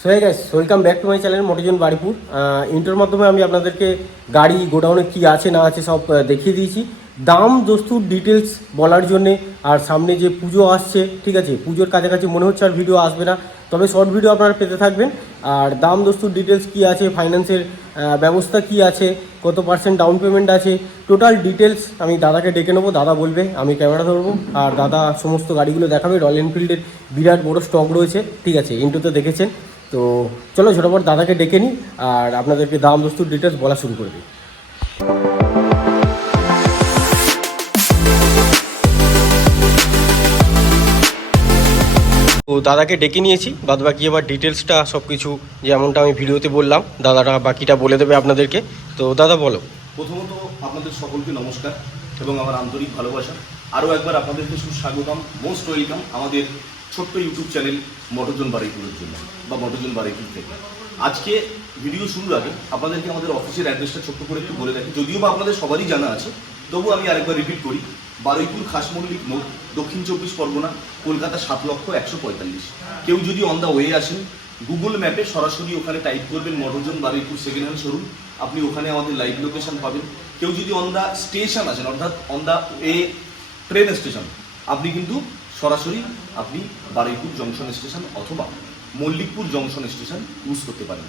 So hey guys, welcome back to my channel Motozone Baruipur. ইন্টার মাধ্যমে আমি আপনাদেরকে গাড়ি গোডাউনে কী আছে না আছে সব দেখিয়ে দিয়েছি। দাম দস্তুর ডিটেলস বলার জন্যে, আর সামনে যে পুজো আসছে, ঠিক আছে, পুজোর কাছাকাছি মনে হচ্ছে আর ভিডিও আসবে না, তবে শর্ট ভিডিও আপনারা পেতে থাকবেন। আর দাম দস্তুর ডিটেলস কী আছে, ফাইন্যান্সের ব্যবস্থা কী আছে, কত পার্সেন্ট ডাউন পেমেন্ট আছে, টোটাল ডিটেলস আমি দাদাকে ডেকে নেবো। দাদা বলবে, আমি ক্যামেরা ধরবো, আর দাদা সমস্ত গাড়িগুলো দেখাবে। রয়্যাল এনফিল্ডের বিরাট বড় স্টক রয়েছে, ঠিক আছে, ইন্টুতে দেখেছেন। তো চলো ঝটপট দাদাকে ডেকে নিই আর আপনাদেরকে দাম দস্তুর ডিটেলস বলা শুরু করে দিই। তো দাদাকে ডেকে নিয়েছি, বাদ বাকি এবার ডিটেলসটা সব কিছু যেমনটা আমি ভিডিওতে বললাম দাদাটা বাকিটা বলে দেবে আপনাদেরকে। তো দাদা বলো। প্রথমত আপনাদের সকলকে নমস্কার এবং আমার আন্তরিক ভালোবাসা। আরও একবার আপনাদেরকে সুস্বাগতম, মোস্ট ওয়েলকাম আমাদের ছোট্ট ইউটিউব চ্যানেল মোটোজন বারুইপুরের জন্য বা মোটোজন বারুইপুর থেকে। আজকে ভিডিও শুরুর আগে আপনাদেরকে আমাদের অফিসের অ্যাড্রেসটা ছোট্ট করে একটু বলে রাখি, যদিও বা আপনাদের সবারই জানা আছে, তবু আমি আরেকবার রিপিট করি। বারুইপুর খাসমল্লিক মোড়, দক্ষিণ 24 পরগনা, কলকাতা 7,145,000। কেউ যদি অন দ্য ওয়ে আসেন, গুগল ম্যাপে সরাসরি ওখানে টাইপ করবেন মোটোজন বারুইপুর সেকেন্ড হ্যান্ড শোরুম, আপনি ওখানে আমাদের লাইভ লোকেশন পাবেন। কেউ যদি অন দ্য স্টেশন আসেন, অর্থাৎ on the A train station, আপনি কিন্তু সরাসরি আপনি বারুইপুর জংশন স্টেশন অথবা মল্লিকপুর জংশন স্টেশন ইউজ করতে পারেন।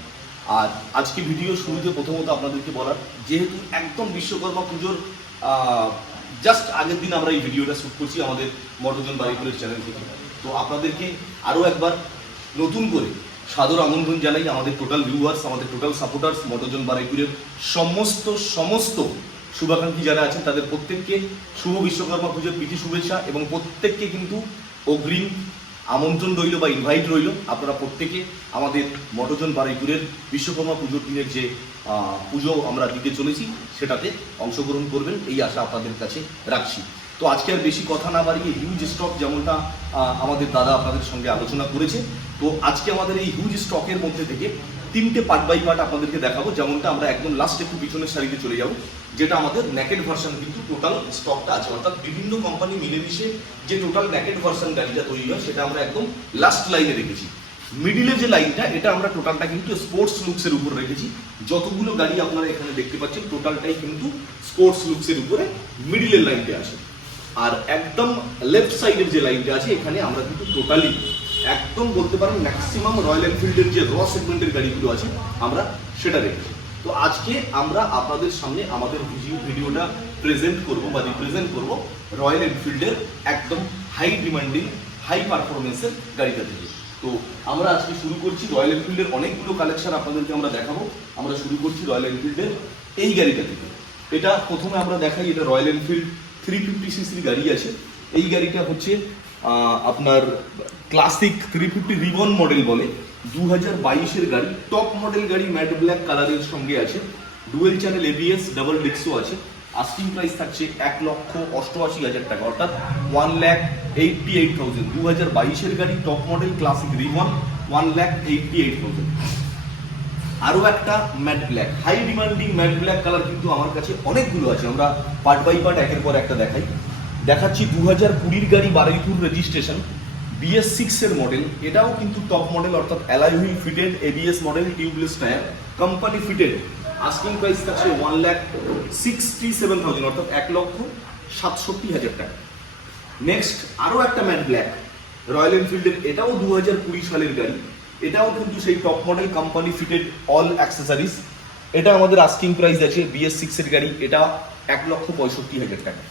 আর আজকে ভিডিও শুরুতে প্রথমত আপনাদেরকে বলার, যেহেতু একদম বিশ্বকর্মা পুজোর জাস্ট আগের দিন আমরা এই ভিডিওটা শ্যুট করছি আমাদের মোটোজন বারুইপুরের চ্যানেল থেকে, তো আপনাদেরকে আরও একবার নতুন করে সাদর আমন্ত্রণ জানাই। আমাদের টোটাল ভিউয়ার্স, আমাদের টোটাল সাপোর্টার্স, মোটোজন বারুইপুরের সমস্ত শুভাকাঙ্ক্ষী যারা আছেন, তাদের প্রত্যেককে শুভ বিশ্বকর্মা পুজোর প্রীতি শুভেচ্ছা এবং প্রত্যেককে কিন্তু অগ্রিম আমন্ত্রণ রইল বা ইনভাইট রইল। আপনারা প্রত্যেকে আমাদের মোটোজন বারুইপুরের বিশ্বকর্মা পুজোর দিনের যে পুজো আমরা দিতে চলেছি সেটাতে অংশগ্রহণ করবেন, এই আশা আপনাদের কাছে রাখছি। তো আজকে আর বেশি কথা না বাড়িয়ে হিউজ স্টক, যেমনটা আমাদের দাদা আপনাদের সঙ্গে আলোচনা করেছে, তো আজকে আমাদের এই হিউজ স্টকের মধ্যে থেকে তিনটে পার্ট বাই পার্ট আপনাদেরকে দেখাবো। যেমনটা আমরা একদম লাস্ট একটু পিছনের সারিতে চলে যাব, যেটা আমাদের নেকেড ভার্সন কিন্তু টোটাল স্টকটা আছে, অর্থাৎ বিভিন্ন কোম্পানি মিলেমিশে যে টোটাল নেকেড ভার্সন গাড়িটা তৈরি হয় সেটা আমরা একদম লাস্ট লাইনে রেখেছি। মিডিলে যে লাইনটা, এটা আমরা টোটালটা কিন্তু স্পোর্টস লুকসের উপর রেখেছি। যতগুলো গাড়ি আপনারা এখানে দেখতে পাচ্ছেন টোটালটাই কিন্তু স্পোর্টস লুকসের উপরে মিডিলের লাইনটা আছে। আর একদম লেফট সাইডের যে লাইনটা আছে, এখানে আমরা কিন্তু টোটালি একদম বলতে পারেন ম্যাক্সিমাম রয়্যাল এনফিল্ডের যে র সেগমেন্টের গাড়িগুলো আছে আমরা সেটা রেখেছি। তো আজকে আমরা আপনাদের সামনে আমাদের ভিডিওটা প্রেজেন্ট করব বা রিপ্রেজেন্ট করব রয়্যাল এনফিল্ডের একদম হাই ডিমান্ডিং হাই পারফরমেন্সের গাড়িটা থেকে। তো আমরা আজকে শুরু করছি রয়্যাল এনফিল্ডের অনেকগুলো কালেকশন আপনাদেরকে আমরা দেখাবো। আমরা শুরু করছি রয়্যাল এনফিল্ডের এই গাড়িটা থেকে। এটা প্রথমে আমরা দেখাই, এটা রয়্যাল এনফিল্ড 350cc গাড়ি আছে। এই গাড়িটা হচ্ছে আপনার ক্লাসিক 350 রিবন মডেল বলে, 2022-এর গাড়ি, টপ মডেল গাড়ি, ম্যাট ব্ল্যাক কালারের সঙ্গে আছে, ডুয়েল চ্যানেল ABS, ডাবল ডিস্কও আছে। আস্কিং প্রাইস থাকছে 1,88,000 টাকা, অর্থাৎ 1,88,000। 2022-এর গাড়ি, টপ মডেল, ক্লাসিক রিবন, 1,88,000। আরও একটা matte black, high demanding matte black colour কিন্তু আমার কাছে অনেকগুলো আছে, আমরা পার্ট বাই পার্ট একের পর একটা দেখাচ্ছি। 2020-এর গাড়ি, বারুইপুর রেজিস্ট্রেশন, BS6-এর মডেল, এটাও কিন্তু টপ মডেল, অর্থাৎ alloy wheel fitted, ABS model, tubeless tyre, company fitted. Asking price থাকছে 1,67,000, অর্থাৎ 1,67,000 টাকা। নেক্সট আরও একটা ম্যাট ব্ল্যাক রয়্যাল এনফিল্ডের, এটাও 2020 সালের গাড়ি, এটাও কিন্তু সেই top model, company fitted, all accessories. এটা আমাদের আস্কিং প্রাইস আছে, BS6-এর গাড়ি, এটা 1,65,000 টাকা।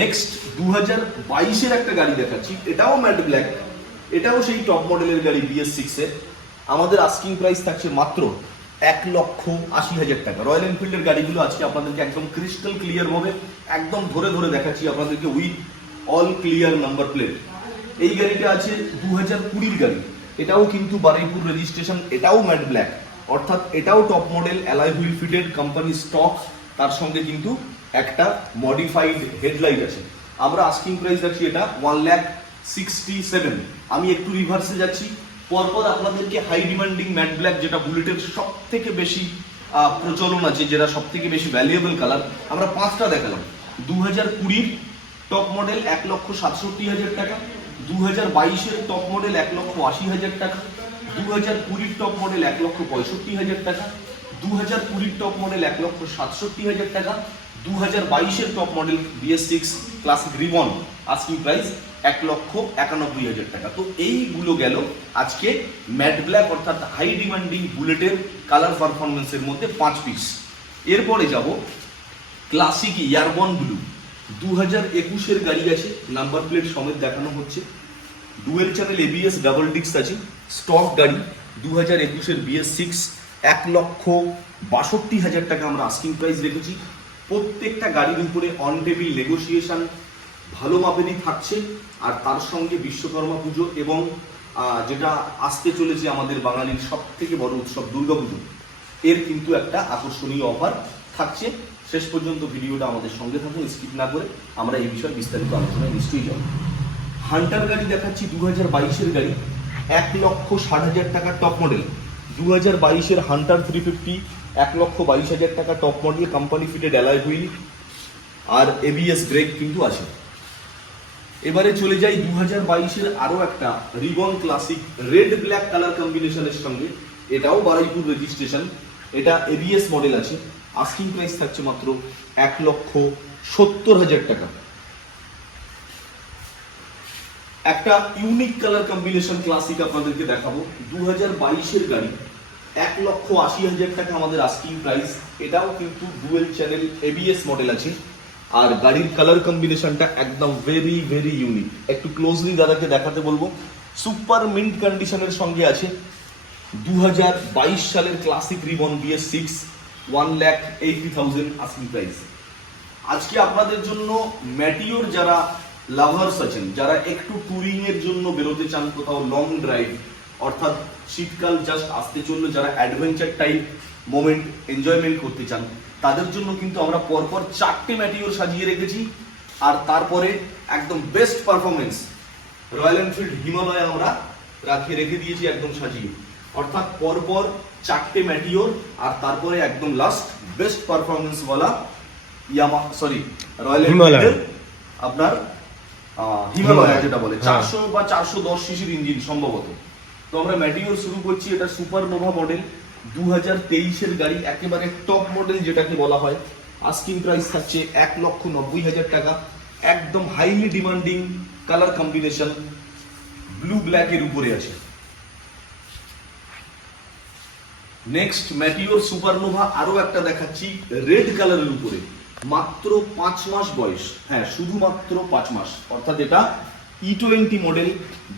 নেক্সট 2022-এর একটা গাড়ি দেখাচ্ছি, এটাও ম্যাট ব্ল্যাক, এটাও সেই টপ মডেলের গাড়ি, BS6-এর। আমাদের আস্কিং প্রাইস থাকছে মাত্র 1,80,000 টাকা। রয়্যাল এনফিল্ডের গাড়িগুলো আজকে আপনাদেরকে একদম ক্রিস্টাল ক্লিয়ার ভাবে একদম ধরে ধরে দেখাচ্ছি আপনাদেরকে, with all clear number plate. এই গাড়িটা আছে 2020-এর গাড়ি, এটাও কিন্তু বারুইপুর রেজিস্ট্রেশন, এটাও ম্যাট ব্ল্যাক, অর্থাৎ এটাও top model, alloy wheel fitted, company stock, তার সঙ্গে কিন্তু একটা মডিফাইড হেডলাইট আছে। আমরা আস্কিং প্রাইস রাখছি এটা 1,67,000। আমি একটু রিভার্সে যাচ্ছি, পরপর আপনাদেরকে হাই ডিমান্ডিং ম্যাট ব্ল্যাক, যেটা বুলেটের সব থেকে বেশি প্রচলন আছে, যেটা সব থেকে বেশি ভ্যালুয়েবল কালার, আমরা 5টা দেখালাম। 2020-এর টপ মডেল 1,67,000 টাকা, 2022-এর টপ মডেল 1,80,000 টাকা, 2020 টপ মডেল 1,65,000 টাকা, 2020 টপ মডেল 1,67,000 টাকা, 2022 top model BS6 classic ribbon asking price 1,91,000 টাকা। তো এইগুলো গেল আজকে ম্যাট ব্ল্যাক অর্থাৎ হাই ডিমান্ডিং বুলেটের কালার পারফরমেন্সের মধ্যে 5 পিস। এরপরে যাব ক্লাসিক ইয়ারবন ব্লু 2021 গাড়ি আছে, নাম্বার প্লেট সমেত দেখানো হচ্ছে, dual channel ABS double disc আছে, স্টক গাড়ি 2021 BS6 1,62,000 টাকা আমরা আস্কিং প্রাইস রেখেছি। প্রত্যেকটা গাড়ির উপরে অন টেবিল নেগোসিয়েশন ভালো মাপেরই থাকছে। আর তার সঙ্গে বিশ্বকর্মা পুজো এবং যেটা আসতে চলেছে আমাদের বাঙালির সব থেকে বড় উৎসব দুর্গাপুজো, এর কিন্তু একটা আকর্ষণীয় অফার থাকছে। শেষ পর্যন্ত ভিডিওটা আমাদের সঙ্গে থাকুন, স্কিপ না করে আমরা এই বিষয়ে বিস্তারিত আলোচনায় নিশ্চয়ই যাব। হান্টার গাড়ি দেখাচ্ছি 2022 গাড়ি, 1,60,000 টাকার টপ মডেল। 2022 হান্টার 350 1,22,000 টাকা top model, company fitted alloy wheel আর ABS ব্রেক কিন্তু আছে। এবারে চলে যাই 2022 আরো একটা Reborn Classic red black colour কম্বিনেশনের সঙ্গে, এটাও বারুইপুর রেজিস্ট্রেশন, এটা ABS মডেল আছে, আস্কিং প্রাইস থাকছে মাত্র 1,70,000 টাকা। একটা ইউনিক কালার কম্বিনেশন ক্লাসিক আপনাদেরকে দেখাবো, 2022 গাড়ি, 1,80,000 টাকা আমাদের আস্কিং প্রাইস। এটাও কিন্তু ডুয়েল চ্যানেল ABS মডেল আছে, আর গাড়ির কালার কম্বিনেশনটা একদম ভেরি ভেরি ইউনিক। একটু ক্লোজলি দাদাকে দেখাতে বলবো। সুপার মিন্ট কন্ডিশনের সঙ্গে আছে 2022 সালের classic ribbon BS6 1,80,000 asking price. আজকে আপনাদের জন্য ম্যাটিওর যারা লাভার্স আছেন, যারা একটু ট্যুরিং এর জন্য বেরোতে চান কোথাও লং ড্রাইভ, অর্থাৎ শীতকাল জাস্ট আসতে চললো, যারা অ্যাডভেঞ্চার টাইপ মোমেন্ট এনজয়মেন্ট করতে চান, তাদের জন্য কিন্তু আমরা পরপর 4টে ম্যাটিওর সাজিয়ে রেখেছি। আর তারপরে একদম best performance royal Enfield Himalaya আমরা রেখে দিয়েছি একদম সাজিয়ে, অর্থাৎ পরপর 4টে ম্যাটিওর আর তারপরে একদম লাস্ট বেস্ট পারফরমেন্স ওয়ালা রয়্যাল এনফিল্ডের আপনার হিমালয় যেটা বলে 400 বা 410 সিসির ইঞ্জিন সম্ভবত। তো আমরা ম্যাটিওর শুরু করছি, এটা সুপার নোভা মডেল 2023 গাড়ি, একেবারে টপ মডেল যেটাকে বলা হয়। আস্কিং প্রাইস থাকছে 1,90,000 টাকা। একদম highly demanding colour combination blue black এর উপরে আছে। নেক্সট ম্যাটিওর সুপারনোভা আরো একটা দেখাচ্ছি রেড কালারের উপরে, মাত্র 5 মাস বয়স, হ্যাঁ শুধুমাত্র 5 মাস, অর্থাৎ এটা E20 মডেল,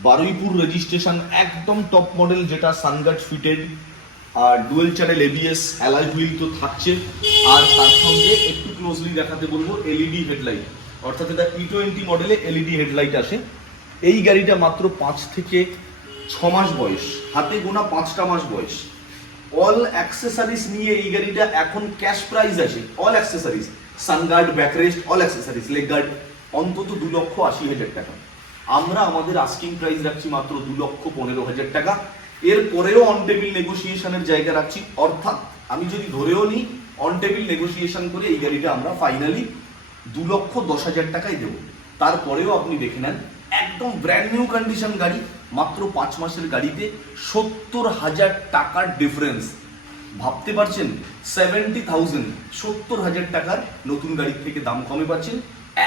বারুইপুর রেজিস্ট্রেশন, একদম টপ মডেল, যেটা সানগার্ড ফিটেড আর dual channel ABS alloy wheel তো থাকছে। আর তার সঙ্গে একটু ক্লোজলি দেখাতে বলবো LED হেডলাইট, অর্থাৎ এটা E20 মডেলে LED হেডলাইট আসে। এই গাড়িটা মাত্র 5 থেকে 6 মাস বয়স, হাতে গোনা 5টা মাস বয়স। অল অ্যাক্সেসরিজ নিয়ে এই গাড়িটা এখন ক্যাশ প্রাইস আছে, all accessories, sun guard, backrest, all accessories, leg guard, অন্তত 2,80,000 টাকা। আমরা আমাদের আস্কিং প্রাইস রাখছি মাত্র 2,15,000 টাকা। এর পরেও অন টেবিল নেগোসিয়েশনের জায়গা রাখছি, অর্থাৎ আমি যদি ধরেও নিই অন টেবিল নেগোসিয়েশন করে এই গাড়িটা আমরা ফাইনালি 2,10,000 টাকায় দেবো। তারপরেও আপনি দেখে নেন একদম ব্র্যান্ড নিউ কন্ডিশন গাড়ি, মাত্র 5 মাসের গাড়িতে 70,000 টাকার ডিফারেন্স। ভাবতে পারছেন 70,000, 70,000 টাকার নতুন গাড়ির থেকে দাম কমে পাচ্ছেন।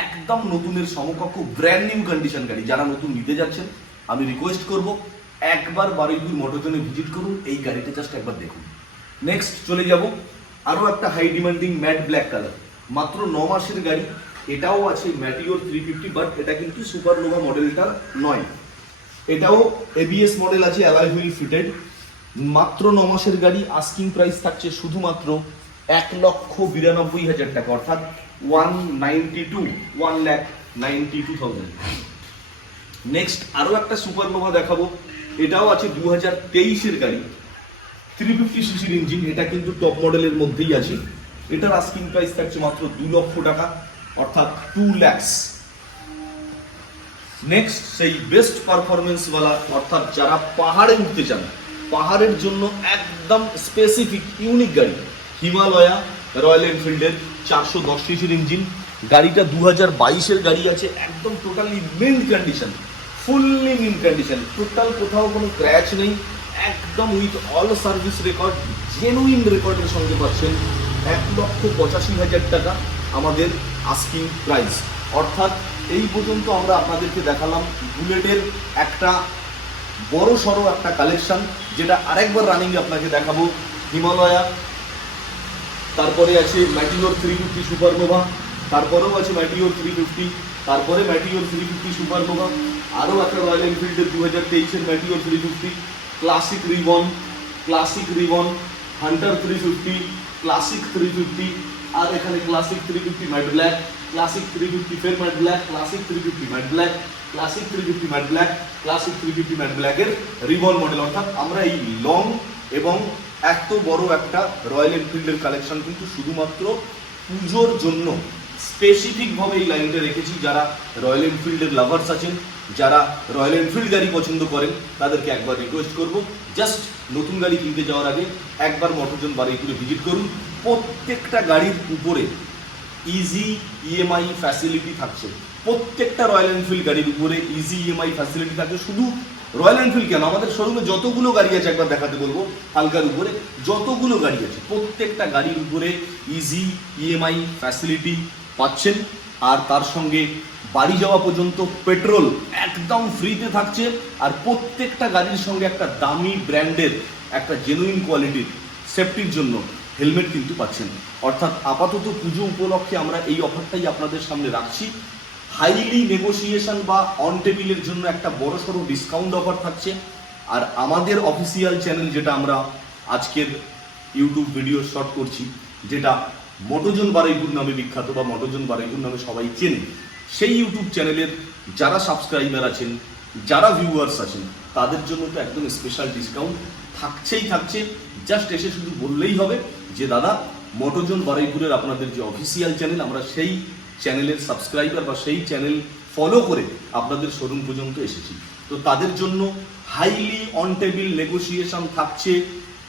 একদম নতুনের সমকক্ষ ব্র্যান্ড নিউ কন্ডিশন গাড়ি। যারা নতুন নিতে যাচ্ছেন আমি রিকোয়েস্ট করব একবার বারুইপুর মোটরজনে ভিজিট করুন, এই গাড়িটা জাস্ট একবার দেখুন। নেক্সট চলে যাব আরও একটা high demanding matte black colour, মাত্র 9 মাসের গাড়ি, এটাও আছে ম্যাটিওর 350, বাট এটা কিন্তু সুপারনোভা মডেলটা নয়, এটাও ABS মডেল আছে, অ্যালয় হুইল ফিটেড, মাত্র 9 মাসের গাড়ি। আস্কিং প্রাইস থাকছে শুধুমাত্র 1,92,000 টাকা, অর্থাৎ 1,92,000। নেক্সট আরো একটা সুপারনোভা দেখাবো, এটাও আছে 2023 গাড়ি, 350 সিসির ইঞ্জিন, এটা কিন্তু টপ মডেলের মধ্যেই আছে। এটার আস্কিং প্রাইস থাকছে মাত্র 2 লক্ষ টাকা, অর্থাৎ 2 lakhs। নেক্সট সেই বেস্ট পারফরমেন্স ওয়ালা, অর্থাৎ যারা পাহাড়ে উঠতে চান, পাহাড়ের জন্য একদম স্পেসিফিক ইউনিক গাড়ি, হিমালয়া রয়্যাল এনফিল্ডের 410 সিসির ইঞ্জিন। গাড়িটা 2022 গাড়ি আছে, একদম totally mint condition, fully mint condition, total কোথাও কোনো ক্র্যাচ নেই, একদম with all service record, genuine রেকর্ডের সঙ্গে পাচ্ছেন 1,85,000 টাকা আমাদের আস্কিং প্রাইস। অর্থাৎ এই পর্যন্ত আমরা আপনাদেরকে দেখালাম বুলেটের একটা বড় সড়ো একটা কালেকশন, যেটা আরেকবার রানিংয়ে আপনাকে দেখাবো। হিমালয়া, তারপরে আছে ম্যাটিওর 350 সুপারনোভা, তারপরেও আছে ম্যাটিওর 350, তারপরে ম্যাটিওর 350 সুপারনোভা, আরও একটা রয়্যাল এনফিল্ডের 2023-এর Meteor 350, Classic Reborn, Hunter 350, Classic 350, আর এখানে ক্লাসিক 350 ম্যাট ব্ল্যাক, ক্লাসিক 350 ফের matte black, Classic 350 matte black, Classic 350 matte black, Classic 350 matte ব্ল্যাকের রিবন মডেল। অর্থাৎ আমরা এই লং এবং এত বড় একটা রয়্যাল এনফিল্ডের কালেকশন কিন্তু শুধুমাত্র পুজোর জন্য স্পেসিফিকভাবে এই লাইনটা রেখেছি। যারা রয়্যাল এনফিল্ডের লাভার্স আছেন, যারা রয়্যাল এনফিল্ড গাড়ি পছন্দ করেন, তাদেরকে একবার রিকোয়েস্ট করব, জাস্ট নতুন গাড়ি কিনতে যাওয়ার আগে একবার মোটরজন বারুইপুরে ভিজিট করুন। প্রত্যেকটা গাড়ির উপরে ইজি ইএমআই ফ্যাসিলিটি থাকছে, প্রত্যেকটা রয়্যাল এনফিল্ড গাড়ির উপরে ইজি ইএমআই ফ্যাসিলিটি থাকছে। শুধু রয়্যাল এনফিল্ড কেন, আমাদের শোরুমে যতগুলো গাড়ি আছে একবার দেখাতে বলবো, হালকার উপরে যতগুলো গাড়ি আছে প্রত্যেকটা গাড়ির উপরে ইজি ইএমআই ফ্যাসিলিটি পাচ্ছেন। আর তার সঙ্গে বাড়ি যাওয়া পর্যন্ত পেট্রোল একদম ফ্রিতে থাকছে। আর প্রত্যেকটা গাড়ির সঙ্গে একটা দামি ব্র্যান্ডের একটা জেনুইন কোয়ালিটির সেফটির জন্য হেলমেট কিন্তু পাচ্ছেন। অর্থাৎ আপাতত পুজো উপলক্ষে আমরা এই অফারটাই আপনাদের সামনে রাখছি। হাইলি নেগোসিয়েশন বা অন টেবিলের জন্য একটা বড় সড়ো ডিসকাউন্ট অফার থাকছে। আর আমাদের অফিসিয়াল চ্যানেল, যেটা আমরা আজকের ইউটিউব ভিডিও শর্ট করছি, যেটা মোটরজন বারুইপুর নামে বিখ্যাত বা মোটরজন বারুইপুর নামে সবাই চেনে, সেই ইউটিউব চ্যানেলের যারা সাবস্ক্রাইবার আছেন, যারা ভিউয়ার্স আছেন, তাদের জন্য তো একদম স্পেশাল ডিসকাউন্ট থাকছে। জাস্ট এসে শুধু বললেই হবে যে দাদা, মোটরজন বারুইপুরের আপনাদের যে অফিসিয়াল চ্যানেল, আমরা সেই চ্যানেলের সাবস্ক্রাইবার বা সেই চ্যানেল ফলো করে আপনাদের শোরুম পর্যন্ত এসেছি। তো তাদের জন্য হাইলি অন টেবিল নেগোসিয়েশন থাকছে,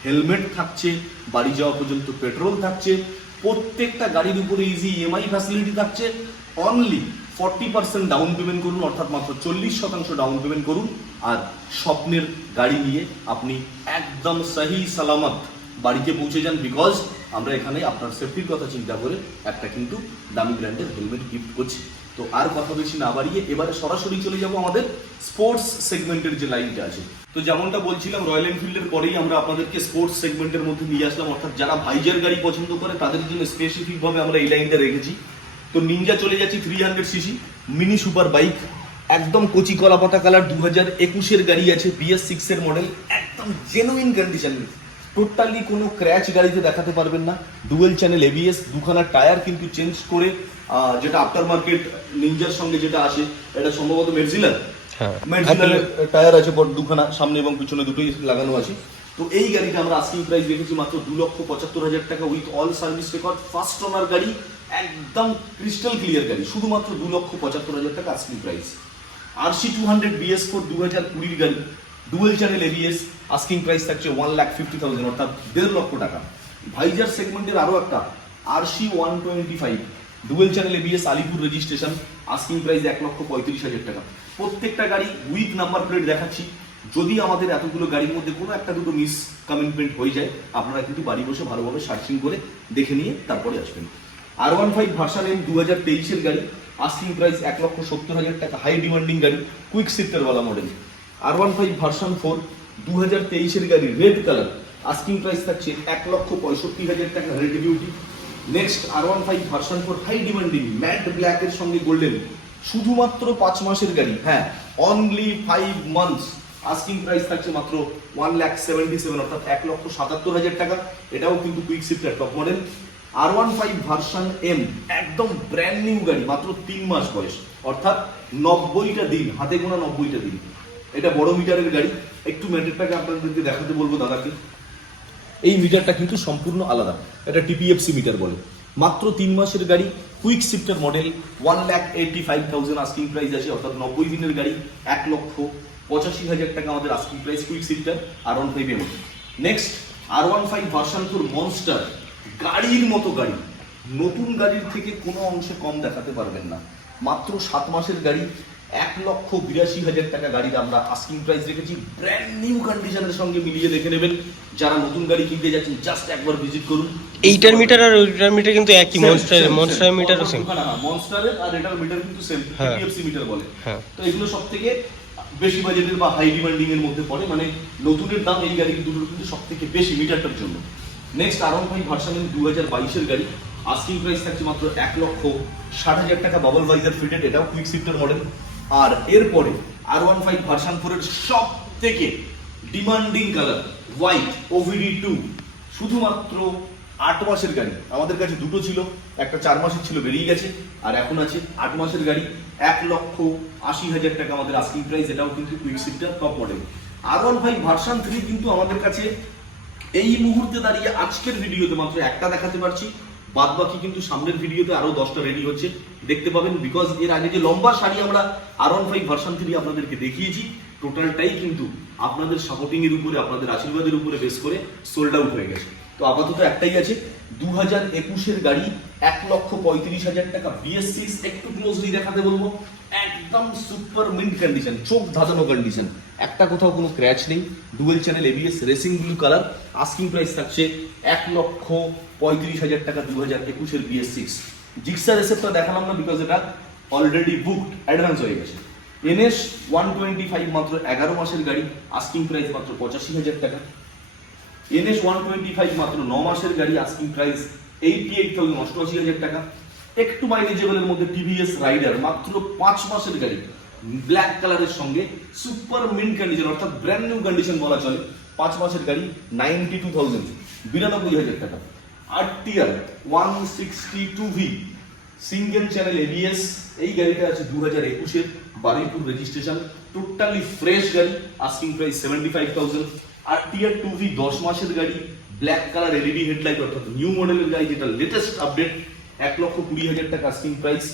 হেলমেট থাকছে, বাড়ি যাওয়া পর্যন্ত পেট্রোল থাকছে, প্রত্যেকটা গাড়ির উপরে ইজি ইএমআই ফ্যাসিলিটি থাকছে। অনলি 40% ডাউন পেমেন্ট করুন, অর্থাৎ মাত্র 40% ডাউন পেমেন্ট করুন, আর স্বপ্নের গাড়ি নিয়ে আপনি একদম সহি সালামত বাড়িতে পৌঁছে যান। বিকজ আমরা এখানে আপনার সেফটির কথা চিন্তা করে একটা কিন্তু দামি ব্র্যান্ডের হেলমেট গিফট করছি। তো আর কথা বেশি না বাড়িয়ে এবারে সরাসরি চলে যাব আমাদের স্পোর্টস সেগমেন্টের যে লাইনটা আছে। তো যেমনটা বলছিলাম, রয়্যাল এনফিল্ডের পরেই আমরা আপনাদেরকে স্পোর্টস সেগমেন্টের মধ্যে নিয়ে আসলাম। অর্থাৎ যারা ভাইজার গাড়ি পছন্দ করে তাদের জন্য স্পেসিফিকভাবে আমরা এই লাইনটা রেখেছি। তো নিনজা চলে যাচ্ছি 300 সিসি মিনি সুপার বাইক, একদম কচি কলাপাতা কালার, 2021-এর গাড়ি আছে, BS6 এর মডেল, একদম জেনুইন কন্ডিশন, টোটালি কোনো ক্র্যাচ গাড়িতে দেখাতে পারবেন না। ডুয়েল চ্যানেল ABS, দুখানা টায়ার কিন্তু চেঞ্জ করে, যেটা আফটার মার্কেট নিনজার সঙ্গে যেটা আসে, এটা সম্ভবত মেডজিলার টায়ার আছে, দুখানা সামনে এবং পিছনে দুটোই লাগানো আছে। তো এই গাড়িটা আমরা আস্কিং প্রাইস রেখেছি মাত্র 2,75,000 টাকা with all service record, first owner গাড়ি, একদম ক্রিস্টাল ক্লিয়ার গাড়ি, শুধুমাত্র 2,75,000 টাকা আস্কিং প্রাইস। RC 200 BS4 2020 গাড়ি, dual channel ABS, asking price থাকছে 1,50,000, অর্থাৎ 1.5 লক্ষ টাকা। ভাইজার সেগমেন্টের আরও একটা RC 125 dual channel ABS, Alipur registration, asking price 1,35,000 টাকা। প্রত্যেকটা গাড়ি উইথ নাম্বার প্লেট দেখাচ্ছি। যদি আমাদের এতগুলো গাড়ির মধ্যে কোনো একটা দুটো মিস কমিটমেন্ট হয়ে যায়, আপনারা কিন্তু বাড়ি বসে ভালোভাবে সার্চিং করে দেখে নিয়ে তারপরে আসবেন। R15 ভার্সন M 2023-এর গাড়ি, আস্কিং প্রাইস 1,70,000 টাকা, হাই ডিমান্ডিং গাড়ি, কুইক শিফটারওয়ালা মডেল। R15 ভার্সন 4 2023-এর গাড়ি, রেড কালার, আস্কিং প্রাইস থাকছে 1,65,000 টাকা, red beauty. Next R15 version 4 high demanding matte ব্ল্যাকের সঙ্গে গোল্ডেন, শুধুমাত্র 5 মাসের গাড়ি, হ্যাঁ অনলি 5 মান্থস, আস্কিং প্রাইস থাকছে মাত্র 1,77,000, অর্থাৎ 1,77,000 টাকা। এটাও কিন্তু quick shifter top model. R15 version M একদম ব্র্যান্ড নিউ গাড়ি, মাত্র 3 মাস বয়স, অর্থাৎ 90টা দিন, হাতে গোনা 90টা দিন। এটা বড় মিটারের গাড়ি। একটু মিটারটাকে আপনাদেরকে দেখাতে বলবো দাদাকে। এই মিটারটা কিন্তু সম্পূর্ণ আলাদা, এটা TPFC মিটার বলে। মাত্র 3 মাসের গাড়ি, quick shifter model, 1,85,000 asking price আছে, অর্থাৎ 90 দিনের গাড়ি, 1,85,000 টাকা আমাদের asking price, quick shifter R15 M। Next R15 version 4 monster, গাড়ির মতো গাড়ি, নতুন গাড়ির থেকে কোনো অংশে কম দেখাতে পারবেন না। মাত্র 7 মাসের গাড়ি, 1,82,000 টাকা গাড়ির আমরা আস্কিং প্রাইস রেখেছি, ব্র্যান্ড নিউ কন্ডিশনের সঙ্গে মিলিয়ে দেখে নেবেন। যারা নতুন গাড়ি কিনতে যাচ্ছেন জাস্ট একবার ভিজিট করুন। এইটার মিটার আর ওইটার মিটার কিন্তু একই, মনস্টারের মিটারও সেম। মনস্টারের আর এটার মিটার কিন্তু সেম, হ্যাঁ। পিএফসি মিটার বলে। হ্যাঁ। তো এগুলো সব থেকে বেশি বাজেটের বা হাই ডিমান্ডিং এর মধ্যে পড়ে, মানে নতুনের দাম এই গাড়ি দুটোর কিন্তু সব থেকে বেশি মিটারটার জন্য। নেক্সট R15 ভার্সন 2022 এর গাড়ি, আস্কিং প্রাইস থাকছে মাত্র 1,60,000 টাকা, বাবল ভাইজার ফিটেড, এটাও কুইক শিফটার মডেল। আর এরপরে R15 ভার্সন 4 এর সব থেকে ডিমান্ডিং কালার হোয়াইট OVD2, শুধুমাত্র 8 মাসের গাড়ি। আমাদের কাছে দুটো ছিল, একটা 4 মাসের ছিল, বেরিয়ে গেছে, আর এখন আছে 8 মাসের গাড়ি, 1,80,000 টাকা আমাদের আস্কিং প্রাইস, এটাও কিন্তু quick shifter top model. R15 version 3 কিন্তু আমাদের কাছে এই মুহূর্তে দাঁড়িয়ে আজকের ভিডিওতে মাত্র একটা দেখাতে পারছি, বাদ বাকি কিন্তু সামনের ভিডিওতে আরো 10টা রেডি হচ্ছে, দেখতে পাবেন। বিকজ এর আগে যে লম্বা সারি আমরা R15 ভার্সন 3 আপনাদেরকে দেখিয়েছি, টোটালটাই কিন্তু আপনাদের সাপোর্টিং এর উপরে, আপনাদের আশীর্বাদের উপরে বেস করে সোল্ড আউট হয়ে গেছে। তো আপাতত একটাই আছে 2021 এর গাড়ি, 1,35,000 টাকা, BS6। একটু ক্লোজলি দেখাতে বলবো, একদম সুপার মিন্ট কন্ডিশন, চোখ ধাঁধানো কন্ডিশন, একটা কোথাও কোনো ক্র্যাচ নেই, dual channel ABS, racing blue colour. Asking price থাকছে 1,35,000 টাকা, 2021 এর BS6। জিক্সার রেসেপ্টটা দেখালাম না বিকজ এটা অলরেডি বুকড, অ্যাডভান্স হয়ে গেছে। NS 125 মাত্র 11 মাসের গাড়ি, আস্কিং প্রাইস মাত্র 85,000 টাকা। NS 125 মাত্র 9 মাসের গাড়ি, আস্কিং প্রাইস 88,000, 88,000 টাকা। একটু মাইলেজেবলের মধ্যে TVS রাইডার, মাত্র 5 মাসের গাড়ি, ব্ল্যাক কালারের সঙ্গে সুপার মিন্ট কন্ডিশন, অর্থাৎ ব্র্যান্ড নিউ কন্ডিশন বলা চলে, 5 মাসের গাড়ি, 92,000, 92,000 টাকা। RTR 162V single channel ABS, এই গাড়িটা আছে 2021 এর, বারুইপুর রেজিস্ট্রেশন, টোটালি ফ্রেশ গাড়ি, আস্কিং প্রাইস 75,000। RTR 2V 10 মাসের গাড়ি, ব্ল্যাক কালার LED হেডলাইট, অর্থাৎ নিউ মডেলের গাড়ি, যেটা লেটেস্ট আপডেট, 1,20,000 টাকা আস্কিং প্রাইস।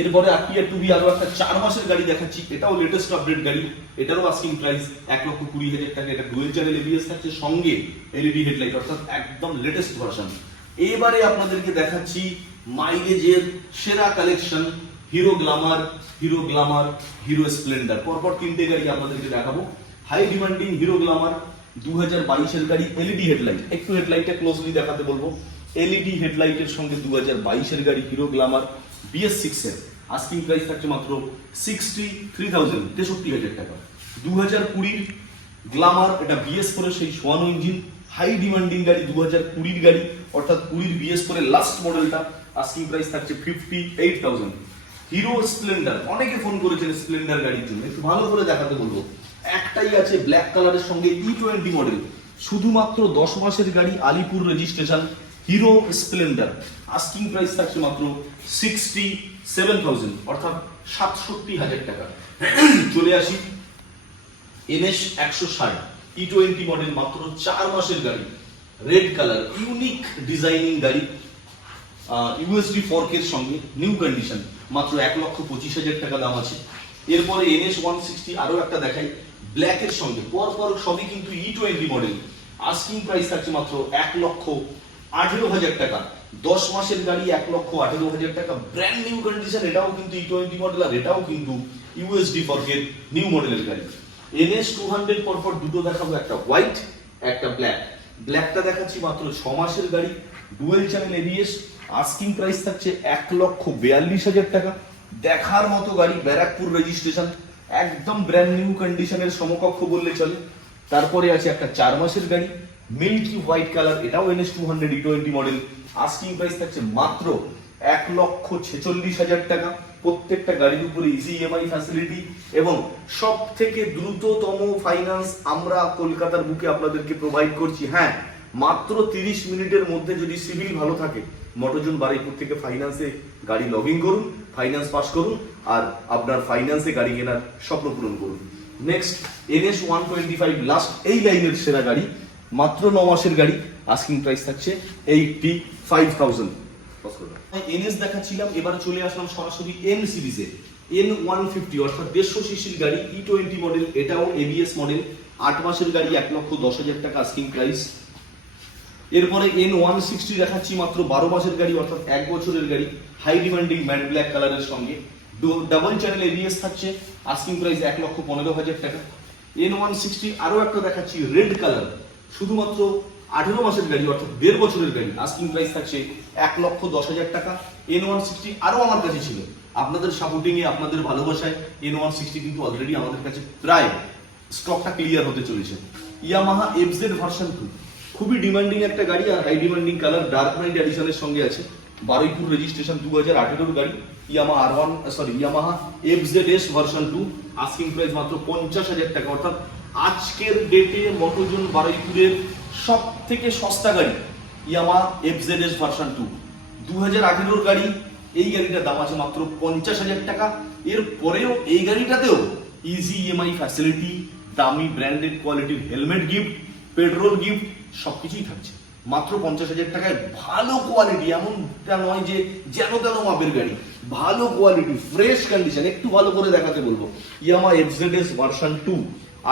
এরপরে RTR 2V আরো একটা 4 মাসের গাড়ি দেখাচ্ছি, এটাও লেটেস্ট আপডেট গাড়ি, এটারও আস্কিং প্রাইস 1,20,000 টাকা। এটা ডুয়েল চ্যানেল ABS থাকছে, সঙ্গে LED হেডলাইট, অর্থাৎ একদম লেটেস্ট ভার্সন। এবারে আপনাদেরকে দেখাচ্ছি মাইলেজের সেরা collection, hero Glamour, hero Splendor. পরপর 3টে গাড়ি আপনাদেরকে দেখাবো। হাই ডিমান্ডিং হিরো গ্ল্যামার 2022 এর গাড়ি, LED হেডলাইট, একটু হেডলাইটটা ক্লোজলি দেখাতে বলবো। LED হেডলাইটের সঙ্গে 2022 এর গাড়ি হিরো গ্ল্যামার BS6 এর, আস্কিং প্রাইস থাকছে মাত্র 63,000, 63,000 টাকা। 2020 গ্ল্যামার, এটা BS4 এর সেই সোয়ানো ইঞ্জিন, হাই ডিমান্ডিং গাড়ি, 2020 গাড়ি, অর্থাৎ 20 BS4 এর লাস্ট মডেলটা, আস্কিং প্রাইস থাকছে 58,000। হিরো স্প্লেন্ডার, অনেকে ফোন করেছেন স্প্লেন্ডার গাড়ির জন্য, একটু ভালো করে দেখাতে বলবো। একটাই আছে ব্ল্যাক কালারের সঙ্গে E20 মডেল, শুধুমাত্র 10 মাসের গাড়ি, Alipur registration, Hero Splendor, asking price থাকছে মাত্র 67,000, অর্থাৎ 67,000 টাকা। চলে আসি NS 160 E20 মডেল, মাত্র 4 মাসের গাড়ি, রেড কালার, ইউনিক ডিজাইনিং গাড়ি, USB ফর্কের সঙ্গে, নিউ কন্ডিশন, মাত্র 1,25,000 টাকা দাম আছে। এরপরে NS 160 আরো একটা দেখাই, ব্ল্যাকের সঙ্গে, পরপর সবই কিন্তু E20 মডেল, আস্কিং প্রাইস থাকছে মাত্র 1,18,000 টাকা, 10 মাসের গাড়ি, 1,18,000 টাকা, ব্র্যান্ড নিউ কন্ডিশন, এটাও কিন্তু E20 মডেল, আর এটাও কিন্তু USB ফর্কের নিউ মডেলের গাড়ি। NS 200 পরপর দুটো দেখাবো, একটা হোয়াইট, একটা ব্ল্যাক। ব্ল্যাকটা দেখাচ্ছি মাত্র 6 মাসের গাড়ি, dual channel ABS, asking price থাকছে 1,42,000 টাকা। দেখার মতো গাড়ি, ব্যারাকপুর রেজিস্ট্রেশন, একদম ব্র্যান্ড নিউ কন্ডিশনের সমকক্ষ বললে চলে। তারপরে আছে একটা 4 মাসের গাড়ি, মিল্কি হোয়াইট কালার, এটাও NS 200 E20 model, asking price থাকছে মাত্র 1,46,000 টাকা। প্রত্যেকটা গাড়ির উপরে ইজি EMI ফ্যাসিলিটি এবং সব থেকে দ্রুততম ফাইন্যান্স আমরা কলকাতার বুকে আপনাদেরকে প্রোভাইড করছি। হ্যাঁ, মাত্র 30 মিনিটের মধ্যে যদি সিভিল ভালো থাকে, মটোজন বারুইপুর থেকে ফাইন্যান্সে গাড়ি লগইন করুন, ফাইন্যান্স পাস করুন, আর আপনার ফাইন্যান্সে গাড়ি কেনার স্বপ্ন পূরণ করুন। নেক্সট NS 125 লাস্ট এই লাইনের সেরা গাড়ি, মাত্র 9 মাসের গাড়ি, আস্কিং প্রাইস থাকছে 85,000। NS দেখাচ্ছিলাম, এবার চলে আসলাম সরাসরি N সিরিজে। N150 অর্থাৎ 150 সিসির গাড়ি, E20 মডেল, এটাও ABS মডেল, 8 মাসের গাড়ি, 1,10,000 টাকা আস্কিং প্রাইস। এরপরে N160 দেখাচ্ছি, মাত্র 12 মাসের গাড়ি, অর্থাৎ 1 বছরের গাড়ি, হাই ডিমান্ডিং ম্যাট ব্ল্যাক কালারের সঙ্গে, ডাবল চ্যানেল এবিএস থাকছে, আস্কিং প্রাইস 1,15,000 টাকা। N160 আরো একটা দেখাচ্ছি রেড কালার, শুধুমাত্র 18 মাসের গাড়ি অর্থাৎ 1.5 বছরের গাড়ি, আস্কিং প্রাইস থাকছে 1,10,000 টাকা। N160 আরো আমার কাছে ছিল, আপনাদের সাপোর্টিং এ আপনাদের ভালোবাসায় N160 কিন্তু অলরেডি আমাদের কাছে প্রায় স্টকটা ক্লিয়ার হতে চলেছে। ইয়ামাহা এফজেড ভার্সন 2 খুবই ডিমান্ডিং একটা গাড়ি আর high demanding colour, dark knight edition সঙ্গে আছে, বারুইপুর রেজিস্ট্রেশন, 2018 গাড়ি, Yamaha FZS version 2, asking price মাত্র 50,000 টাকা। অর্থাৎ আজকের ডেটে মোটোজোন বারুইপুরের সব থেকে সস্তা গাড়ি ইয়ামাহা এফজেডএস ভার্সন 2, 2018 গাড়ি। এই গাড়িটার দাম আছে মাত্র 50,000 টাকা। এর পরেও এই গাড়িটাতেও ইজি ইএমআই ফ্যাসিলিটি, দামি ব্র্যান্ডেড কোয়ালিটির হেলমেট গিফট, পেট্রোল গিফট সবকিছুই থাকছে মাত্র 50,000 টাকায়। ভালো কোয়ালিটি, এমনটা নয় যে যেন তেন মাপের গাড়ি, ভালো কোয়ালিটি, ফ্রেশ কন্ডিশন। একটু ভালো করে দেখাতে বলবো, ইয়ামাহা এফজেডএস ভার্সন 2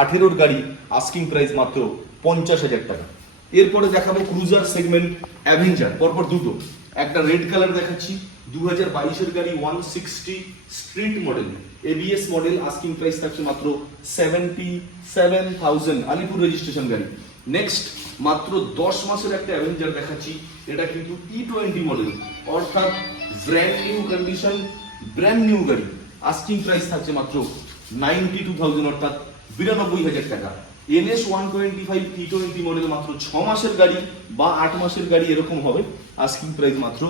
18 গাড়ি, আস্কিং প্রাইস মাত্র 50,000 টাকা। এরপরে দেখাবো ক্রুজার সেগমেন্ট অ্যাভেঞ্জার, পরপর দুটো, একটা রেড কালার দেখাচ্ছি, 2022 গাড়ি, 160 street model, ABS model, asking price থাকছে মাত্র 77,000, আলিপুর রেজিস্ট্রেশন গাড়ি। নেক্সট মাত্র 10 মাসের একটা অ্যাভেঞ্জার দেখাচ্ছি, এটা কিন্তু T20 মডেল, অর্থাৎ brand new condition, brand new গাড়ি, আস্কিং প্রাইস থাকছে মাত্র 92,000 অর্থাৎ 92,000 টাকা। NS 125 T20 মডেল মাত্র 6 মাসের গাড়ি বা 8 মাসের গাড়ি এরকম হবে, আস্কিং প্রাইস মাত্র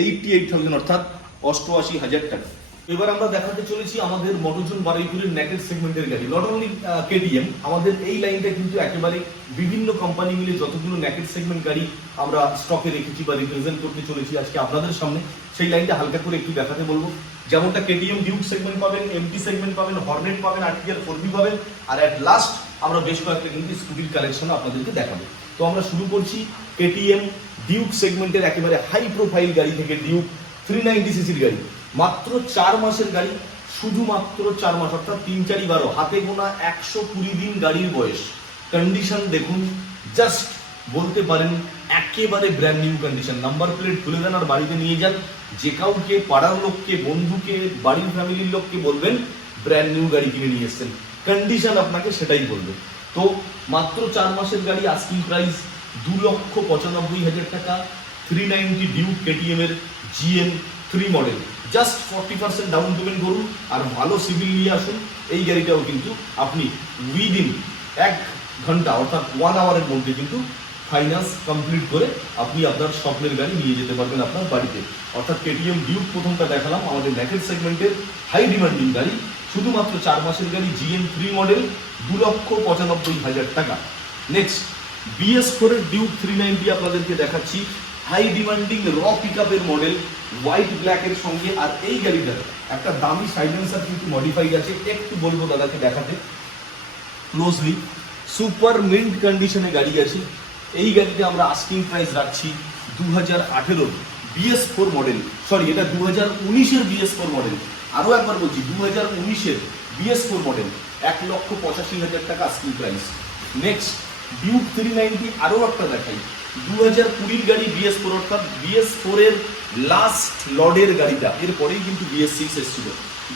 88,000 অর্থাৎ 88,000 টাকা। এবার আমরা দেখাতে চলেছি আমাদের মোটোজোন বারুইপুরের নেকেড সেগমেন্টের গাড়ি, নট অনলি কেটিএম, আমাদের এই লাইনটা কিন্তু একেবারে বিভিন্ন কোম্পানি মিলে যতগুলো নেকেড সেগমেন্ট গাড়ি আমরা স্টকে রেখেছি বা রিপ্রেজেন্ট করতে চলেছি আজকে আপনাদের সামনে, সেই লাইনটা হালকা করে একটু দেখাতে বলবো। যেমনটা কেটিএম ডিউক সেগমেন্ট পাবেন, এমটি সেগমেন্ট পাবেন, হর্নেট পাবেন, আরটিআর 4B পাবেন, আর এট লাস্ট আমরা বেশ কয়েকটা কিন্তু স্কুটির কালেকশন আপনাদেরকে দেখাবো। তো আমরা শুরু করছি কেটিএম ডিউক সেগমেন্টের একেবারে হাই প্রোফাইল গাড়ি থেকে, ডিউক 390 সিসির গাড়ি, মাত্র 4 মাসের গাড়ি, শুধুমাত্র 4 মাস অর্থাৎ 3-4-12, হাতে গোনা 120 দিন গাড়ির বয়স। কন্ডিশন দেখুন, জাস্ট বলতে পারেন একেবারে brand new condition. Number plate তুলে দেন আর বাড়িতে নিয়ে যান, যে কাউকে, পাড়ার লোককে, বন্ধুকে, বাড়ির ফ্যামিলির লোককে বলবেন ব্র্যান্ড নিউ গাড়ি কিনে নিয়ে এসেছেন, কন্ডিশন আপনাকে সেটাই বলবে। তো মাত্র 4 মাসের গাড়ি, আস্কিং প্রাইস 2,95,000 টাকা। 390 ডিউক কেটিএম এর GM 3 model, just 40% down payment করুন আর ভালো সিভিল নিয়ে আসুন। এই গাড়িটাও কিন্তু আপনি উইদিন 1 ঘন্টা অর্থাৎ 1 আওয়ারের মধ্যে কিন্তু ফাইন্যান্স কমপ্লিট করে আপনি আপনার স্বপ্নের গাড়ি নিয়ে যেতে পারবেন আপনার বাড়িতে। অর্থাৎ কেটিএম ডিউক প্রথমটা দেখালাম, আমাদের নেকেড সেগমেন্টের হাই ডিমান্ডিং গাড়ি, শুধুমাত্র 4 মাসের গাড়ি, GM 3 মডেল, 2,95,000 টাকা। নেক্সট BS4 এর ডিউক 390 আপনাদেরকে দেখাচ্ছি, হাই ডিমান্ডিং র পিকআপের মডেল, হোয়াইট ব্ল্যাক এর সঙ্গে। আর এই গাড়িটার একটা দামি সাইলেন্সার কিন্তু মডিফাইড আছে, একটু বলবো দাদাকে দেখাতে ক্লোজলি। সুপার মিন্ট কন্ডিশনে গাড়ি আছে। এই গাড়িতে আমরা আস্কিং প্রাইস রাখছি 2018 BS4 মডেল, সরি এটা 2019-এর BS4 মডেল, আরো একবার বলছি 2019-এর BS4 মডেল, 1,85,000 টাকা আস্কিং প্রাইস। নেক্সট ডিউক 390 আরো একটা দেখাই, 2020 গাড়ি BS4, অর্থাৎ BS4 এর লাস্ট লডের গাড়িটা, এরপরেই কিন্তু BS6 এসেছিল।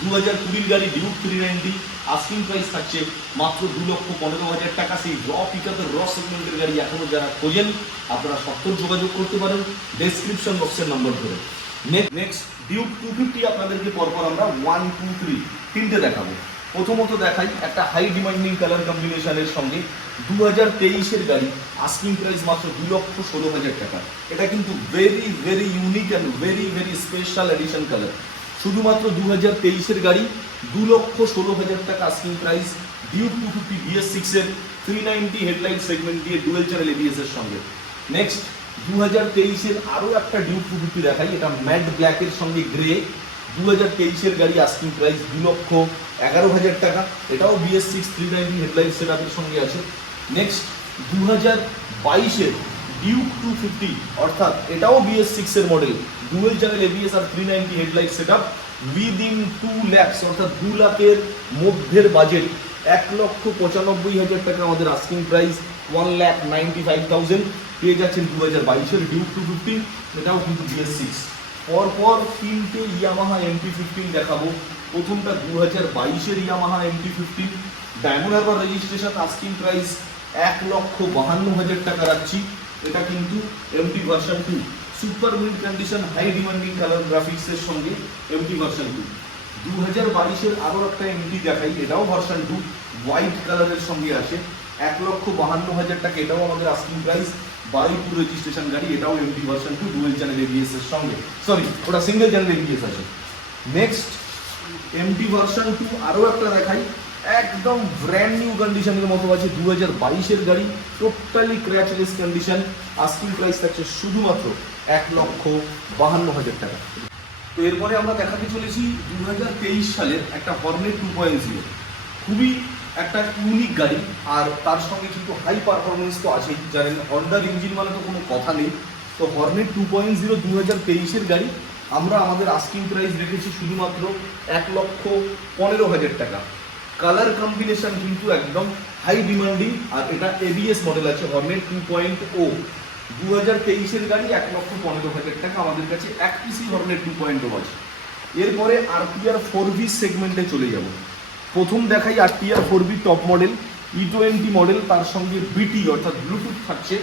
2020 গাড়ি ডিউক 390, আস্কিং প্রাইস থাকছে মাত্র 2,15,000 টাকা। সেই র পিকআপের র সেগমেন্টের গাড়ি এখনো যারা খোঁজেন আপনারা সত্তর যোগাযোগ করতে পারেন ডেসক্রিপশন বক্সের নম্বর ধরে। নেক্সট ডিউক 250 আপনাদেরকে পরপর আমরা 1, 2, 3 তিনটে দেখাবো। প্রথমত দেখাই একটা হাই ডিমান্ডিং কালার কম্বিনেশনের সঙ্গে 2023-এর গাড়ি, আস্কিং প্রাইস মাত্র 2,16,000 টাকা। এটা কিন্তু very very unique and very very special edition colour, শুধুমাত্র 2023-এর গাড়ি, 2,16,000 টাকা asking price, Duke 250 BS6-এর 390 headlight segment দিয়ে ডুয়েল চ্যানেল ABS এর সঙ্গে। নেক্সট 2023-এর আরও একটা ডিউক 250 দেখাই, এটা ম্যাট ব্ল্যাকের সঙ্গে গ্রে, 2023-এর গাড়ি, আস্কিং প্রাইস 2,11,000 টাকা। এটাও BS6 390 হেডলাইট সেটআপের সঙ্গে আছে। নেক্সট 2022-এর ডিউক 250, অর্থাৎ এটাও BS6 এর মডেল, ডুয়েল চ্যানেল ABS আর 390 হেডলাইট সেটআপ, উইদিন 2 lakhs অর্থাৎ 2 লাখের মধ্যের বাজেট, 1,95,000 টাকা আমাদের আস্কিং প্রাইস, 1,95,000 পেয়ে যাচ্ছেন 2022-এর ডিউক 250, এটাও কিন্তু BS6। পরপর তিনটে ইয়ামাহা MT-15 দেখাবো, প্রথমটা 2022-এর Yamaha MT-15 Diamond Harbour registration, asking price 1,52,000 টাকা রাখছি। এটা কিন্তু MT version 2 super mint condition high demanding colour গ্রাফিক্সের সঙ্গে MT ভার্সন 2। 2022-এর আরও একটা MT দেখাই, এটাও ভার্সন 2 হোয়াইট কালারের সঙ্গে আসে, 1,52,000 টাকা। এটাও আমাদের আস্কিং প্রাইস, বারুইপুর রেজিস্ট্রেশন গাড়ি, এটাও MT version 2 dual channel ABS এর সঙ্গে, সরি ওটা সিঙ্গেল চ্যানেল ABS আছে। নেক্সট MT ভার্সন 2 আরও একটা দেখাই, একদম ব্র্যান্ড নিউ কন্ডিশনের মতো আছে, 2022-এর গাড়ি, টোটালি ক্র্যাচলেস কন্ডিশন, আস্কিং প্রাইস থাকছে শুধুমাত্র 1,52,000 টাকা। তো এরপরে আমরা দেখাতে চলেছি 2023 সালের একটা হর্নেট 2.0, খুবই একটা ইউনিক গাড়ি, আর তার সঙ্গে কিন্তু হাই পারফরমেন্স তো আছেই, জানেন হন্ডার ইঞ্জিন মানে তো কোনো কথা নেই। তো হর্নেট 2.0 2023-এর গাড়ি, আমরা আমাদের আস্কিং প্রাইস রেখেছি শুধুমাত্র 1,15,000 টাকা। কালার কম্বিনেশন কিন্তু একদম হাই ডিমান্ডিং, আর এটা ABS মডেল আছে হর্নেট 2.0 2023-এর গাড়ি, 1,15,000 টাকা আমাদের কাছে এক পিসি হর্নেট 2.0 আছে। এরপরে RTR 4V সেগমেন্টে চলে যাব। প্রথম দেখাই RTR 4V top model E20 model, তার সঙ্গে BT অর্থাৎ ব্লুটুথ থাকছে,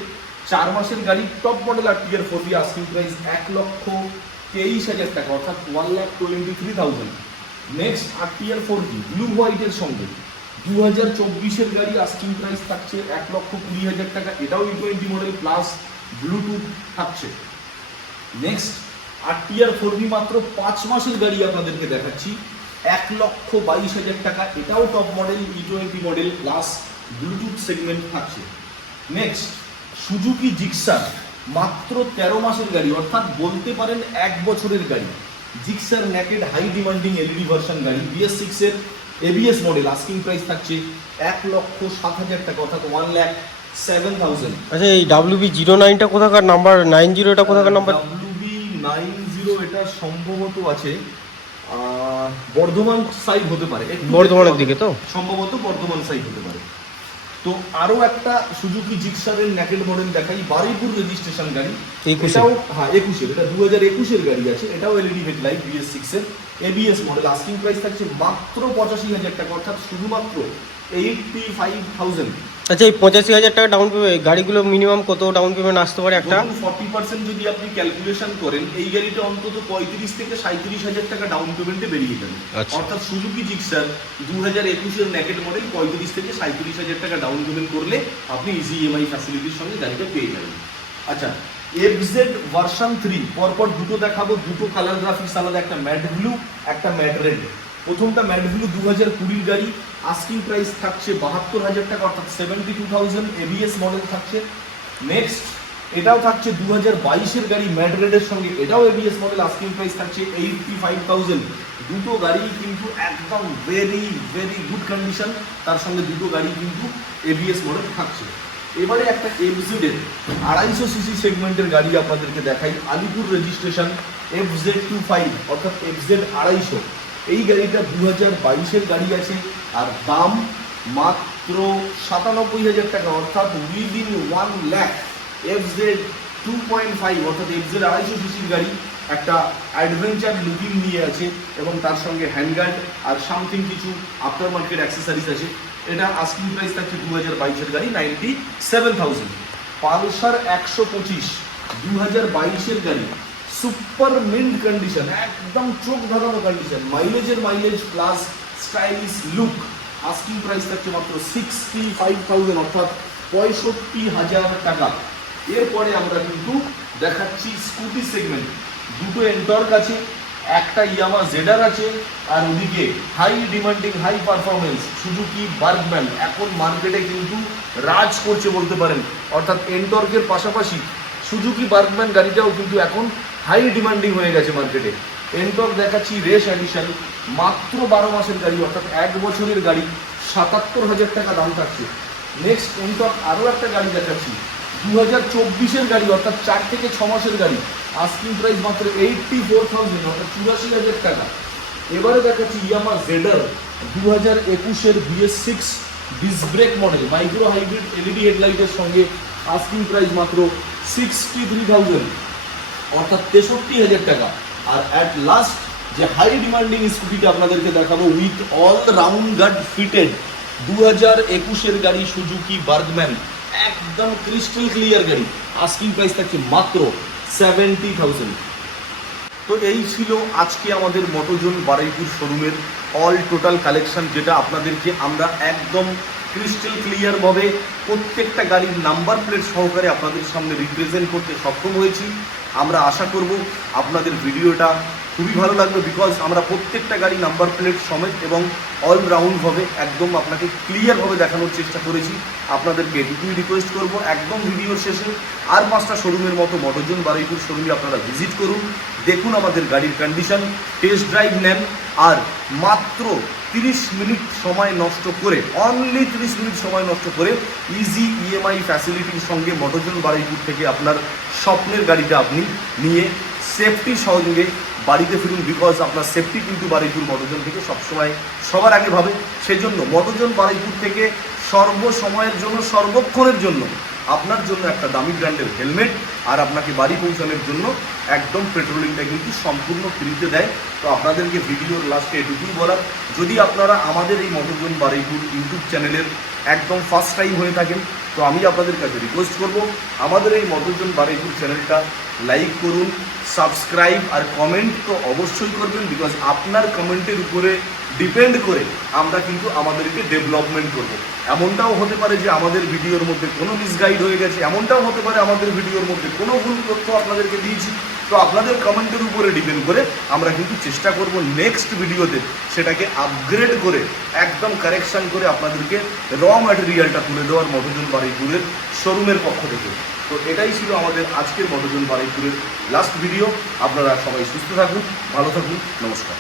4 মাসের গাড়ি, top model RTR 4V, asking price 1,23,000 টাকা অর্থাৎ 1,23,000। নেক্সট RTR 4V ব্লু হোয়াইটের সঙ্গে 2024-এর গাড়ি, আস্কিং প্রাইস থাকছে 1,20,000 টাকা, এটাও E20 মডেল প্লাস ব্লুটুথ থাকছে। নেক্সট RTR 4V মাত্র 5 মাসের গাড়ি আপনাদেরকে দেখাচ্ছি, 1,22,000 টাকা, এটাও top model E20 model plus Bluetooth segment থাকছে। নেক্সট সুজুকি জিক্সার মাত্র 13 মাসের গাড়ি, অর্থাৎ বলতে পারেন 1 বছরের গাড়ি, Gixxer naked high demanding LED version গাড়ি, BS6-এর ABS মডেল, আস্কিং প্রাইস থাকছে 1,07,000 টাকা অর্থাৎ 1,07,000। আচ্ছা, এই WB09টা কোথাকার নাম্বার, 90 এটা কোথাকার নাম্বার? WB90 এটা সম্ভবত আছে বর্ধমান সাইড হতে পারে, বর্ধমানের দিকে তো সম্ভবত বর্ধমান সাইড হতে পারে। তো আরো একটা সুজুকি জিক্সারের নেকেড মডেল দেখাই, বারুইপুর রেজিস্ট্রেশন গাড়ি, এটাও হ্যাঁ 21-এর, এটা 2021-এর গাড়ি আছে, এটাও LED হেডলাইট, BS6-এর ABS মডেল, আস্কিং প্রাইস থাকছে মাত্র 85,000 টাকা অর্থাৎ শুধুমাত্র 85,000। আচ্ছা, এই 85,000 টাকা ডাউন পেমেন্ট, গাড়িগুলো মিনিমাম কত ডাউন পেমেন্ট আসতে পারে একটা? 40% যদি আপনি ক্যালকুলেশন করেন, এই গাড়িটা অন্তত 35 থেকে 37,000 টাকা ডাউন পেমেন্টে বেরিয়ে যাবে। অর্থাৎ সুজুকি জিক্সার 2021-এর নেকেড মডেল 35 থেকে 37,000 টাকা ডাউন পেমেন্ট করলে আপনি ইজি EMI ফ্যাসিলিটির সঙ্গে গাড়িটা পেয়ে যাবেন। আচ্ছা, FZ ভার্সন 3 পরপর দুটো দেখাবো, দুটো কালার গ্রাফিক্স আলাদা, একটা ম্যাট ব্লু একটা ম্যাট রেড। প্রথমটা ম্যাট ব্লু 2020-এর গাড়ি, আস্কিং প্রাইস থাকছে 72,000 টাকা অর্থাৎ 72,000, ABS মডেল থাকছে। নেক্সট এটাও থাকছে 2022-এর গাড়ি ম্যাট রেডের সঙ্গে, এটাও ABS মডেল, আস্কিং প্রাইস থাকছে 85,000। দুটো গাড়ি কিন্তু একদম ভেরি ভেরি গুড কন্ডিশন, তার সঙ্গে দুটো গাড়ি কিন্তু ABS মডেল থাকছে। এবারে একটা FZ-এর 250 সিসি সেগমেন্টের গাড়ি আপনাদেরকে দেখাই, আলিপুর রেজিস্ট্রেশন FZ25 অর্থাৎ FZ 250। এই গাড়িটা 2022-এর গাড়ি আছে, আর দাম মাত্র 97,000 টাকা অর্থাৎ উইদিন 1 লাখ। FZ 2.5 অর্থাৎ FZ 250 সিসির গাড়ি, একটা অ্যাডভেঞ্চার লুকিং নিয়ে আছে এবং তার সঙ্গে হ্যান্ডগার্ড আর সামথিং কিছু আফটার মার্কেট অ্যাক্সেসরিজ আছে। এটা আস্কিং প্রাইস থাকছে 2022-এর গাড়ি 97,000। পালসার 125 2022-এর গাড়ি, সুপার মিন্ট কন্ডিশন, একদম চোখ ধাঁধানো condition, mileage plus stylish look, asking price থাকছে মাত্র 65,000 অর্থাৎ 65,000 টাকা। এরপরে আমরা কিন্তু দেখাচ্ছি স্কুটি সেগমেন্ট, দুটো এন্টর্ক আছে, একটা ইয়ামা জেডার আছে, আর ওদিকে high demanding high performance Suzuki Burgman এখন মার্কেটে কিন্তু রাজ করছে বলতে পারেন। অর্থাৎ এন্টর্কের পাশাপাশি সুজুকি বার্গম্যান গাড়িটাও কিন্তু এখন হাই ডিমান্ডিং হয়ে গেছে মার্কেটে। এন্টর্ক দেখাচ্ছি রেস এডিশন, মাত্র 12 মাসের গাড়ি অর্থাৎ 1 বছরের গাড়ি, 77,000 টাকা দাম থাকছে। নেক্সট এন্টর্ক আরও একটা গাড়ি দেখাচ্ছি 2024-এর গাড়ি অর্থাৎ 4 থেকে 6 মাসের গাড়ি, আস্কিং প্রাইস মাত্র 84,000 অর্থাৎ 84,000 টাকা। এবারে দেখাচ্ছি ইয়ামা জেডার 2021-এর BS6 disc brake model, micro hybrid LED হেডলাইটের সঙ্গে, আস্কিং প্রাইস মাত্র 63,000 অর্থাৎ 63,000 টাকা। আর অ্যাট লাস্ট যে হাই ডিমান্ডিং স্কুটিটা আপনাদেরকে দেখাবো with all round guard fitted 2021-এর গাড়ি সুজুকি বার্গম্যান, একদম ক্রিস্টাল ক্লিয়ার গাড়ি। আস্কিং প্রাইস থাকছে মাত্র 70,000। তো এই ছিল আজকে আমাদের মোটোজোন বারুইপুর শোরুমের অল টোটাল কালেকশন, যেটা আপনাদেরকে আমরা একদম ক্রিস্টাল ক্লিয়ারভাবে প্রত্যেকটা গাড়ির নাম্বার প্লেট সহকারে আপনাদের সামনে রিপ্রেজেন্ট করতে সক্ষম হয়েছি। আমরা আশা করব আপনাদের ভিডিওটা খুবই ভালো লাগবে, বিকজ আমরা প্রত্যেকটা গাড়ি নাম্বার প্লেট সমেত এবং অলরাউন্ডভাবে একদম আপনাকে ক্লিয়ারভাবে দেখানোর চেষ্টা করেছি। আপনাদেরকে এটুকুই রিকোয়েস্ট করব, একদম ভিডিওর শেষে আর 5টা শোরুমের মতো মোটোজোন বারুইপুর শোরুমে আপনারা ভিজিট করুন, দেখুন আমাদের গাড়ির কন্ডিশন, টেস্ট ড্রাইভ নেন, আর মাত্র 30 মিনিট সময় নষ্ট করে, অনলি 30 মিনিট সময় নষ্ট করে ইজি ইএমআই ফ্যাসিলিটির সঙ্গে মোটোজোন বারুইপুর থেকে আপনার স্বপ্নের গাড়িটা আপনি নিয়ে সেফটি সঙ্গে বাড়িতে ফিরুন। বিকজ আপনার সেফটি কিন্তু বারুইপুর মোটোজোন থেকে সবসময় সবার আগে ভাবে। সেজন্য মোটোজোন বারুইপুর থেকে সর্বসময়ের জন্য, সর্বক্ষণের জন্য আপনার জন্য একটা দামি ব্র্যান্ডের হেলমেট, আর আপনাকে বাড়ি পৌঁছানোর জন্য একদম পেট্রোলিংটা কিন্তু সম্পূর্ণ ফ্রিতে দেয়। তো আপনাদেরকে ভিডিওর লাস্টে এটুকুই বলার, যদি আপনারা আমাদের এই মোটোজোন বারুইপুর ইউটিউব চ্যানেলের একদম ফার্স্ট টাইম হয়ে থাকেন, তো আমি আপনাদের কাছে রিকোয়েস্ট করব আমাদের এই মোটোজোন বারুইপুর চ্যানেলটা লাইক করুন, সাবস্ক্রাইব আর কমেন্ট তো অবশ্যই করবেন, বিকজ আপনার কমেন্টের উপরে ডিপেন্ড করে আমরা কিন্তু আমাদেরকে ডেভেলপমেন্ট করব। এমনটাও হতে পারে যে আমাদের ভিডিওর মধ্যে কোনো মিসগাইড হয়ে গেছে, এমনটাও হতে পারে আমাদের ভিডিওর মধ্যে কোনো ভুল তথ্য আপনাদেরকে দিয়েছি। তো আপনাদের কমেন্টের উপরে ডিপেন্ড করে আমরা কিন্তু চেষ্টা করব নেক্সট ভিডিওতে সেটাকে আপগ্রেড করে একদম কারেকশন করে আপনাদেরকে র ম্যাটেরিয়ালটা তুলে দেওয়ার মোটোজোন বারুইপুরের শোরুমের পক্ষ থেকে। তো এটাই ছিল আমাদের আজকের মোটোজোন বারুইপুরের লাস্ট ভিডিও। আপনারা সবাই সুস্থ থাকুন, ভালো থাকুন, নমস্কার।